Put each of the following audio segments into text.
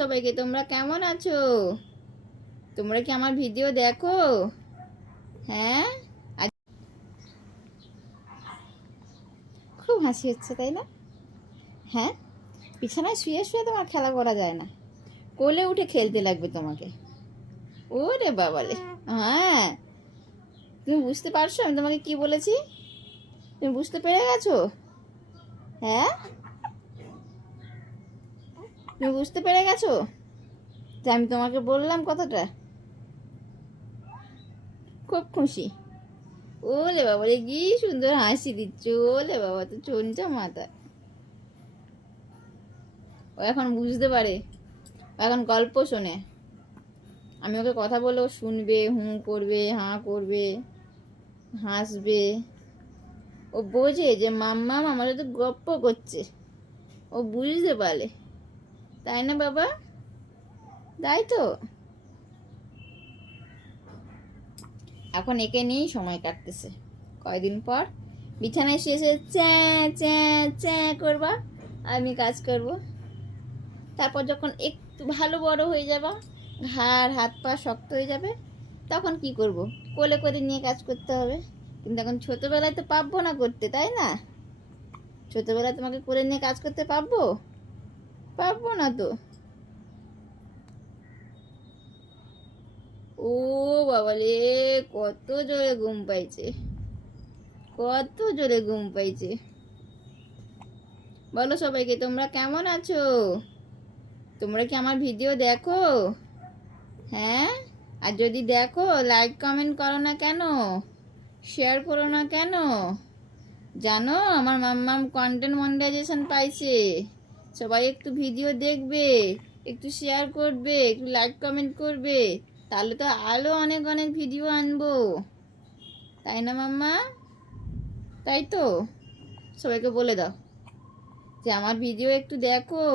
সবাইকে, তোমরা কেমন আছো? তোমরা কি আমার ভিডিও দেখো? হ্যাঁ, খুব হাসি হচ্ছে তাই না? হ্যাঁ, বিছানায় শুয়ে শুয়ে তোমার খেলা করা যায় না, কোলে উঠে খেলতে লাগবে তোমাকে। ওরে বাবারে! হ্যাঁ, তুমি বুঝতে পারছো আমি তোমাকে কি বলেছি? তুমি বুঝতে পেরে গেছো? হ্যাঁ, তুমি বুঝতে পেরে গেছো যে আমি তোমাকে বললাম কথাটা? খুব খুশি। ওলে বাবা রে, কি সুন্দর হাসি দিচ্ছ! ওলে বাবা, তো চঞ্চা মাথা। ও এখন বুঝতে পারে, ও এখন গল্প শোনে। আমি ওকে কথা বললেও শুনবে, হুঁ করবে, হাঁ করবে, হাসবে। ও বোঝে যে মাম্মা আমার সাথে গপ্প করছে, ও বুঝতে পারে। তাই না বাবা? তাই তো। এখন একে নিয়েই সময় কাটতেছে। কয়দিন পর বিছানায় শুয়ে চ্যাঁ চ্যাঁ চ্যাঁ করবা, আমি কাজ করব। তারপর যখন একটু ভালো বড় হয়ে যাবা, ঘাড় হাত পা শক্ত হয়ে যাবে, তখন কি করব? কোলে করে নিয়ে কাজ করতে হবে। কিন্তু এখন ছোটবেলায় তো পারবো না করতে, তাই না? ছোটবেলায় তোমাকে কোলে নিয়ে কাজ করতে পারবো? পারবো না তো। ও বাবা রে, কত জোরে ঘুম পাইছে, কত জোরে ঘুম পাইছে। বলো সবাইকে, তোমরা কেমন আছো? তোমরা কি আমার ভিডিও দেখো? হ্যাঁ, আর যদি দেখো লাইক কমেন্ট করো না কেন? শেয়ার করো না কেন? জানো আমার মাম্মাম কন্টেন্ট মনিটাইজেশন পাইছে। সবাই একটু ভিডিও দেখবে, একটু শেয়ার করবে, একটু লাইক কমেন্ট করবে, তাহলে তো আরো অনেক অনেক ভিডিও আনবো। তাই না মাম্মা? তাই তো। সবাইকে বলে দাও যে আমার ভিডিও একটু দেখো।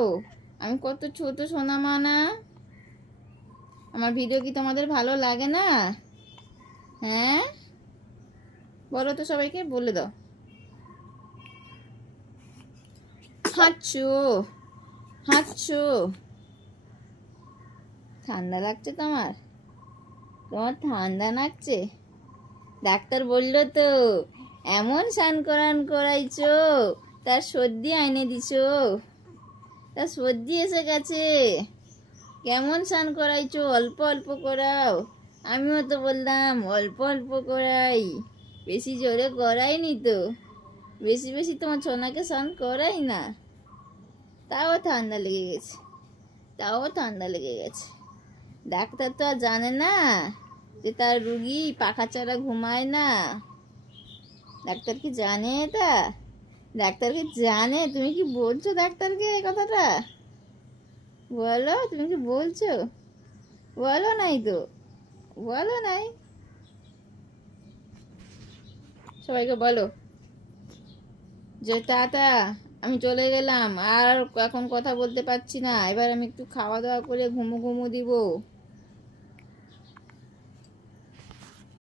আমি কত ছোট সোনামা না? আমার ভিডিও কি তোমাদের ভালো লাগে না? হ্যাঁ, বলো তো, সবাইকে বলে দাও। হাঁচু, হাঁচু। ঠান্ডা লাগছে তোমার? তোমার ঠান্ডা লাগছে? ডাক্তার বললো তো এমন স্নান করান করাইছো, তার সর্দি আইনে দিছো, তার সর্দি এসে গেছে। কেমন স্নান করাইছো? অল্প অল্প করাও। আমিও তো বললাম অল্প অল্প করাই, বেশি জোরে করাইনি তো। বেশি বেশি তোমার ছোনাকে স্নান করাই না। তাও ঠান্ডা লেগে গেছে, তাও ঠান্ডা লেগে গেছে। ডাক্তার তো আর জানে না যে তার রুগী পাখা ছাড়া ঘুমায় না। ডাক্তার কি জানে এটা? ডাক্তার কি জানে? তুমি কি বলছো ডাক্তারকে এই কথাটা? বলো, তুমি কি বলছো? বলো নাই তো, বলো নাই। সবাইকে বলো যে টাটা, আমি চলে গেলাম, আর এখন কথা বলতে পারছি না, এবার আমি একটু খাওয়া দাওয়া করে ঘুমো ঘুমো দিব।